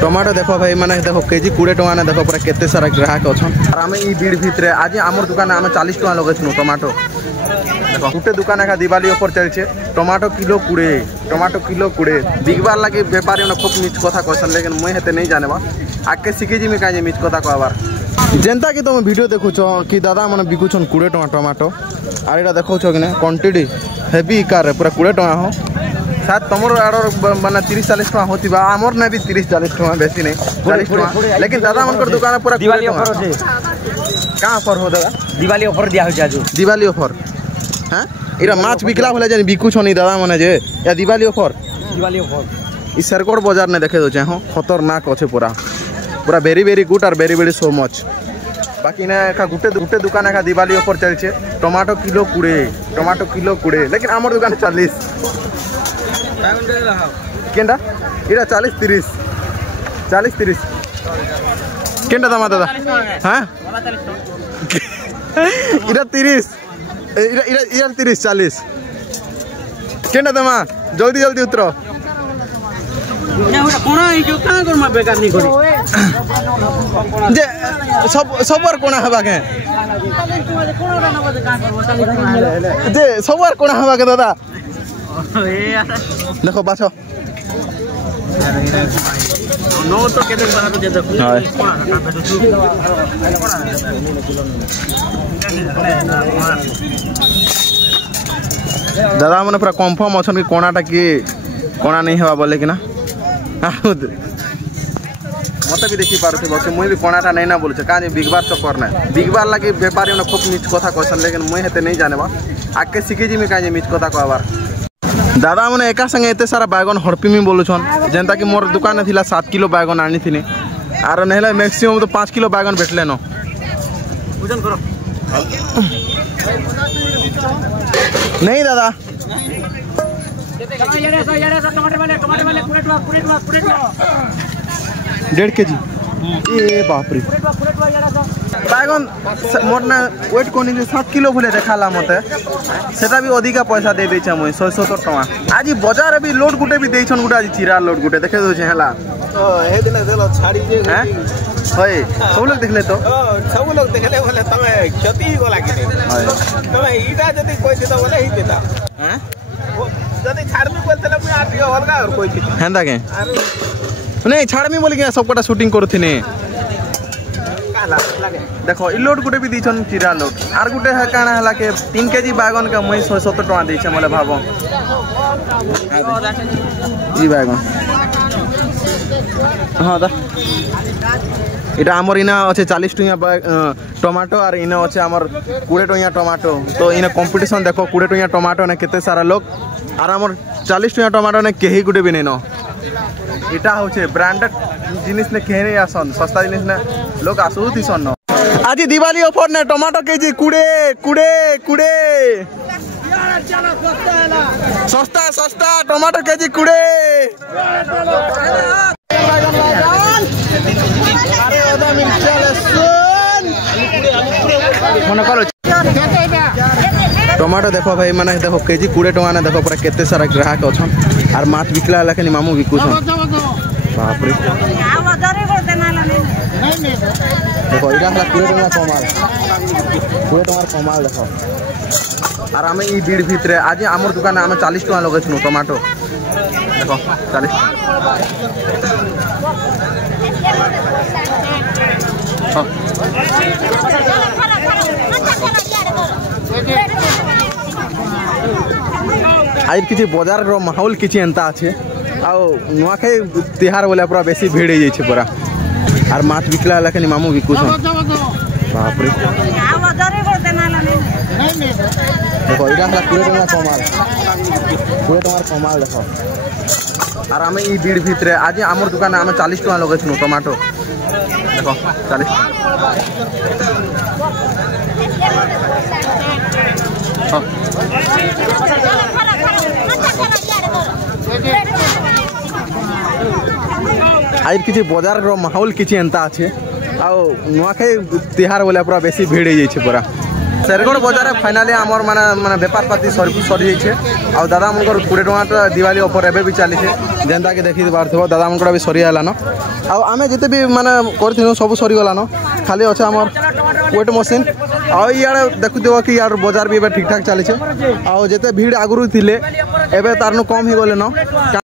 Tomato देखो भाई मैंने देखो केजी 20 टका ने देखो पूरा केते सारा ग्राहक अच्छन और आम ई भीड़ भितर आज आम दुकान आम 40 टका लगे टमाटो देखो गोटे दुकान एका दिवाली ऑफर चलছে टमाटो किलो 20 टमाटो किलो 20 बिकबार लगे व्यापारी ने खूब मिछ कथा कहसन लेकिन मुई हेते नहीं जानेबा आके शिखी जिमी काजे मिछ कथा कहबार जेनता कि तुम वीडियो देखुछ कि दादा मैंने बिकुछन 20 टका टमाटो और ये देखो कि क्वांटिटी हेवी कार पूरा 20 टका हो शायद तुम आड़ माने 30-40 टका होती आमर ना भी 30-40 टका बेसी नहीं 40 टका लेकिन दादा मन दुकान पूरा दिवाली ऑफर होचे का ऑफर हो दादा दिवाली ऑफर दिया हो आज दिवाली ऑफर हां इरा माछ बिकला भले जे बिकु छनी दादा माने जे या दिवाली ऑफर ई सरकोट बाजार ने देखे दो हो खतरनाक अच्छे पूरा पूरा वेरी गुड और वेरी सो मच बाकी ना का गुटे दुकान एका दिवाली ऑफर चलছে टमाटो किलो 20 लेकिन आमर दुकान 40 केंडा इरा 40-30 केंडा दामा दादा हां इरा 30 इरा 30-40 केंडा दामा जल्दी उतरो जे सबवर कोना हवा के जे सबवर कोना हवा के दादा देखो बाछो नो तो केते बाहर जे देखो दादा मने पूरा कंफर्म अछन कि कोनाटा की कोना नहीं हवा बोले कि ना मत भी देखी पारथि कि मुई भी कोनाटा नहीं ना बोलछे काजे बिगबार चक्कर ना बिगबार लगे व्यापारी ने खूब मिछ कथा कहसन लेकिन मुई हेते नहीं जानेबा आके शिखी जिमी काजे मिछ कथा कहबार दादा मैंने एका संगे एते सारा बैगन हड़पीमी बोलुछन जेनता कि मोर दुकान थिला 7 किलो बैगन आनी थिनी आरो नेहले मैक्सिमम तो 5 किलो बैगन भेटले न वजन करो नहीं दादा टमाटर वाले 1.5 केजी ए बाप रे बैगन मोर ना वेट कोनी 7 किलो भले देखाला मते सेटा भी अधिका पैसा दे दै छ मुई 170 टका आज बाजार भी लोड गुटे भी दै छन गुटे आज चिरा लोड गुटे देखे दो छ हला ओ हे दिन देलो छाड़ी जे हैं होय सब लोग देखले तो सब लोग देखले बोले तमे क्षति गला कि होय तमे ईटा जति कोइ देता बोले ही देता हैं जति छाड़मी बोलतले मुई आटियो अलगा और कोइ कि हेंदा के नहीं छाड़मी बोल के सबकोटा शूटिंग करथिने देखो इ लोड गुटे भी दीछन चिरा लोड आर गुटे है काना हला के 3 केजी बैगन का मुई 170 टका दै छ मले भाबो जी बैगन हां दा इटा हमर इना अच्छे 40 टका टमाटो और इना अच्छे हमर 20 टका टमाटो तो इना कंपटीशन देखो 20 टका टमाटो ने केते सारा लोग और हमर 40 टका टमाटो ने केही गुटे भी नै न इटा होचे ब्रांडेड जिनिस ने केही नै आसन सस्ता जिनिस ने लोग आसु थिसन न आज दिवाली ऑफर ने टमाटो केजी 20 सस्ता टमाटो केजी 20 मन करो टमाटो देखो भाई मैंने देखो केजी 20 टका ने देखो पूरा केते सारा ग्राहक अच्छन और माछ बिकला लेकिन मामू बिकुछन बाप रे देखो इरा 20 टका कमाल देखो और आम ई भीड़ भितर आज आम दुकान आम 40 टका लगे टमाटो देखो 40 आज किसी बाजार रो माहौल किसी एंता अच्छे नुआखाई तिहार बोले पूरा बेसी भीड़ हो जाए पूरा और माछ बिकला लेकिन मामू बिकुछन बाप रे देखो इरा 20 टका कमाल देखो और आम ई भीड़ भितर आज आम दुकान आम 40 टका लगे टमाटो देखो 40 आज किसी बाजार रो माहौल किसी एंता अच्छे नुआखाई तिहार बोले पूरा बेसी भीड़ हो जाए पूरा शेरगढ़ बजार फाइनाली आमर माने माने व्यापार पाती सरी जाइए आ दादा मनकर 20 टଙ୍କା दिवाली ऑफर एबे भी चली जेनता कि देखी पार्थो दादा मनकर भी सरी आलान आमे जिते भी माने करथिनु सब सरी गलान खाली अच्छे आमर वेट मशीन आड़े देखुव कि यार बजार भी ठीक ठाक चली जिते भीड़ आगुरी थे एबे तारनु कम ही गले न।